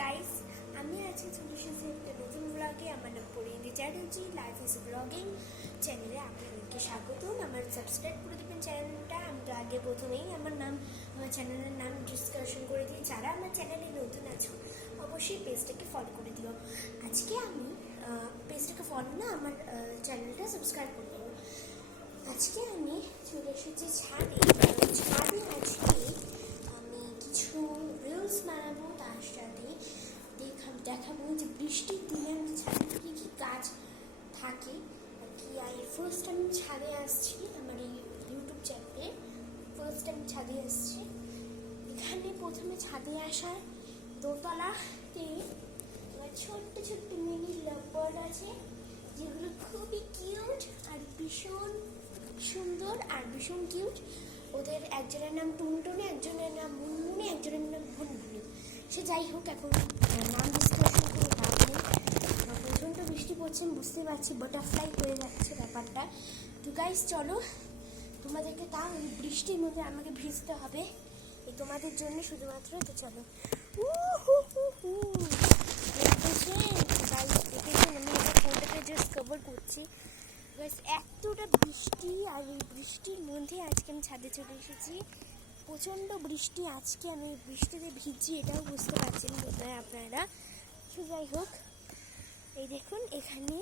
Guys, আমি আজকে চলে এসেছি একটা নতুন ব্লগে। আমার নাম Parineeti Chatterjee, life is blogging চ্যানেলে আপনাদেরকে স্বাগতম। আমার সাবস্ক্রাইব করে দেবেন চ্যানেলটা। আমি তো আগে প্রথমেই আমার চ্যানেলের নাম ডিসকাশন করে দিই। যারা আমার চ্যানেলে নতুন আছো অবশ্যই পেজটাকে ফলো করে দিও। আজকে আমি পেজটাকে ফলো না, আমার চ্যানেলটা সাবস্ক্রাইব করে দেবো। আজকে আমি চলে এসেছি ছাদে। আজকে আমি কিছু রিলস বানাবো, তার সাথে দেখাবো যে বৃষ্টির দিনে আমি ছাদে কী কী কাজ থাকে আর কি। ফার্স্ট আমি ছাদে আসছি, আমার এই ইউটিউব চ্যানেলে ফার্স্ট আমি ছাদে আসছি। এখানে প্রথমে ছাদে আসার দোতলাতে ছোট্ট ছোট্ট মিনি লাভবার্ড আছে, যেগুলো খুবই কিউট আর ভীষণ সুন্দর আর ভীষণ কিউট। ওদের একজনের নাম টুনটুনি, একজনের নাম মুনমুনি, একজনের নাম ভুনভুনি। সে যাই হোক, এখন নাম ডিসকাশন করে লাভ নেই। প্রচণ্ড বৃষ্টি পড়ছে, বুঝতে পারছি, বাটারফ্লাই হয়ে যাচ্ছে ব্যাপারটা। তো গাইস চলো, তোমাদেরকে তাও এই বৃষ্টির মধ্যে আমাকে ভিজতে হবে এই তোমাদের জন্য শুধুমাত্র। তো চলো, আমি ফোনটাকে জাস্ট কভার করছি। এতটা বৃষ্টি, আর এই বৃষ্টির মধ্যে আজকে আমি ছাদে চলে এসেছি। প্রচণ্ড বৃষ্টি, আজকে আমি বৃষ্টিতে ভিজছি, এটাও বুঝতে পারছেন বোধহয় আপনারা। তো যাই হোক, এই দেখুন এখানে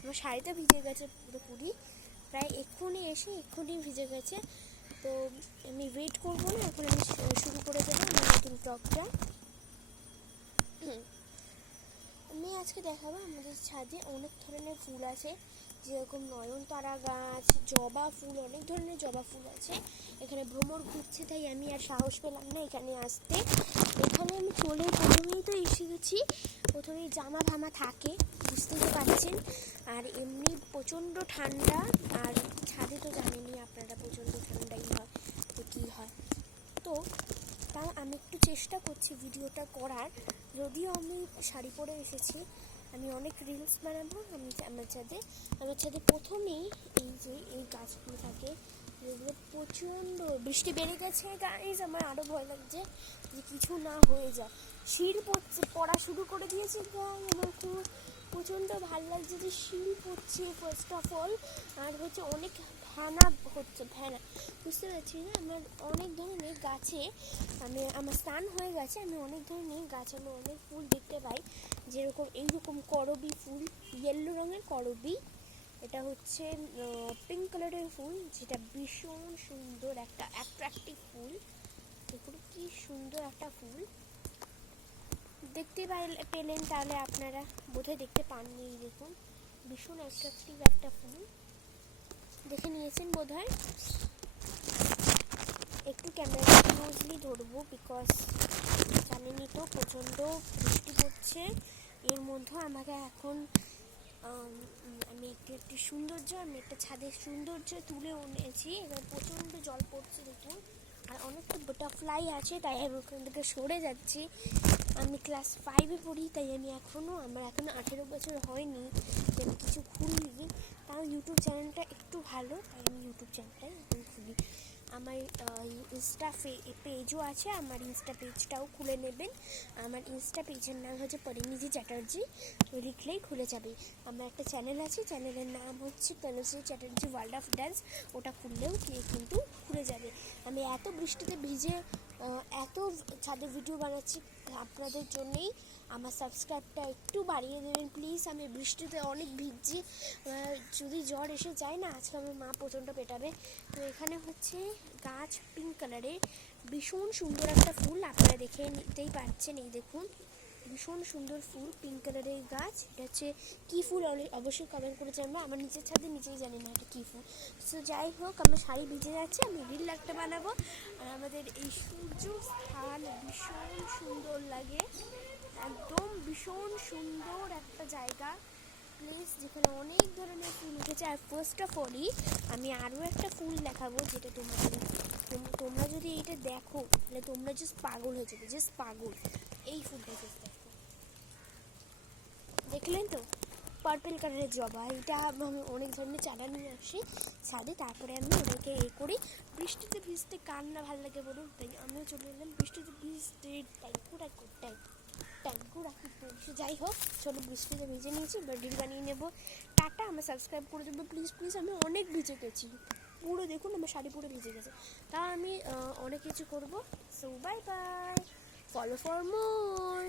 আমার শাড়িটা ভিজে গেছে পুরোপুরি, প্রায় এক্ষুনি ভিজে গেছে। তো আমি ওয়েট করবো না, এখন আমি শুরু করে দেবো আমার নতুন ব্লগটা। আমি আজকে দেখাবো আমাদের ছাদে অনেক ধরনের ফুল আছে, যেরকম নয়নতারা গাছ, জবা ফুল, অনেক ধরনের জবা ফুল আছে। এখানে ভ্রমর ঘুরছে, তাই আমি আর সাহস পেলাম না এখানে আসতে। এখানে আমি প্রথমেই তো এসে গেছি। প্রথমেই জামা ফামা থাকে, বুঝতেই তো পারছেন। আর এমনি প্রচণ্ড ঠান্ডা, আর ছাদে তো জানেনই আপনারা প্রচণ্ড ঠান্ডাই হয়, তো কী হয়। তো তাও আমি একটু চেষ্টা করছি ভিডিওটা করার, যদিও আমি শাড়ি পরে এসেছি। আমি অনেক রিলস বানাবো আমার ছাদে প্রথমেই এই গাছগুলো থাকে, যেগুলো প্রচণ্ড বৃষ্টি বেড়ে গেছে গাইজ। আমার আরও ভয় লাগছে যে কিছু না হয়ে যায়। শিল পড়া শুরু করে দিয়েছে গাই, আমার খুব প্রচণ্ড ভালো লাগছে যে শিল পড়ছে ফার্স্ট অফ অল। আর হচ্ছে অনেক ভ্যানা, বুঝতে পারছি না। আমার অনেক ধরনের গাছে আমার স্নান হয়ে গেছে, আমি অনেক ধরনের গাছ, আমি অনেক ফুল দেখতে পাই। যেরকম এইরকম করবি ফুল, ইয়েলো রঙের করবি, এটা হচ্ছে পিঙ্ক কালারের ফুল, যেটা ভীষণ সুন্দর একটা অ্যাট্রাক্টিভ ফুল। দেখুন কি সুন্দর একটা ফুল, দেখতে পেলেন তাহলে আপনারা, বোধহয় দেখতে পাননি। দেখুন ভীষণ অ্যাট্রাক্টিভ একটা ফুল, দেখে নিয়েছেন বোধহয়। একটু ক্যামেরা ক্লোজলি ধরবো, বিকজ জানেনই তো প্রচণ্ড বৃষ্টি পড়ছে। এর মধ্যে আমাকে এখন আমি একটা ছাদের সৌন্দর্য তুলে এনেছি। এবার প্রচণ্ড জল পড়ছে দেখুন, আর অনেকটা বাটারফ্লাই আছে, তাই আমি ওখান থেকে সরে যাচ্ছি। আমি ক্লাস 5-এ পড়ি, তাই আমার এখনও 18 বছর হয়নি, আমি কিছু খুলিনি। তাও ইউটিউব চ্যানেলটা একটু ভালো, তাই আমি ইউটিউব চ্যানেলটা এখন খুলি। আমার ইনস্টা পেজও আছে, আমার ইনস্টা পেজটাও খুলে নেবেন। আমার ইনস্টা পেজের নাম হচ্ছে পরিণীতি চ্যাটার্জি, লিখলেই খুলে যাবে। আমার একটা চ্যানেল আছে, চ্যানেলের নাম হচ্ছে Tanushree Chatterjee world of dance, ওটা খুললেও কিন্তু খুলে যাবে। আমি এত বৃষ্টিতে ভিজে এত ছাদে ভিডিও বানাচ্ছি আপনাদের জন্যেই। আমার সাবস্ক্রাইবটা একটু বাড়িয়ে দেবেন প্লিজ। আমি বৃষ্টিতে অনেক ভিজছি, যদি জ্বর এসে যায় না, আজকে আমার মা প্রচণ্ড পেটাবে। তো এখানে হচ্ছে গাছ পিঙ্ক কালারের, ভীষণ সুন্দর একটা ফুল, আপনারা দেখে নিতেই পারছেন। এই দেখুন ভীষণ সুন্দর ফুল, পিঙ্ক কালারের গাছ। এটা হচ্ছে কী ফুল অবশ্যই কমেন্ট করে জানবো, আমার নিচের ছাদে নিজেই জানি না এটা কী ফুল। সো যাই হোক, আমার শাড়ি ভিজে যাচ্ছে, আমি রিল একটা বানাবো। আর আমাদের এই সূর্য স্থান ভীষণ সুন্দর লাগে, একদম ভীষণ সুন্দর একটা জায়গা প্লেস, যেখানে অনেক ধরনের ফুল উঠেছে। আর ফার্স্ট অফ অলই আমি আরও একটা ফুল দেখাবো, যেটা তোমরা যদি এইটা দেখো তাহলে তোমরা জাস্ট পাগল হয়ে যাবে, জাস্ট পাগল। এই ফুলটা জাস্ট দেখো, দেখলেন তো, পার্পল কালারের জবা। এটা আমি অনেক ধরনের চারা নিয়ে আসি ছাদে, তারপরে আমি ওদেরকে করি। বৃষ্টিতে ভিজতে কার না ভালো লাগে বলুন, তাই আমিও চলে এলাম বৃষ্টিতে ভিজতে। ট্যাঙ্কু তো যাই হোক, চলো বৃষ্টিতে ভিজে নিয়েছি, এবার রিল বানিয়ে নেবো। টাটা, আমার সাবস্ক্রাইব করে দেবো প্লিজ প্লিজ। আমি অনেক ভিজে গেছি, পুরো দেখুন আমার শাড়ি পুরো ভিজে গেছে, তা আমি অনেক কিছু করবো। So bye bye, follow for more.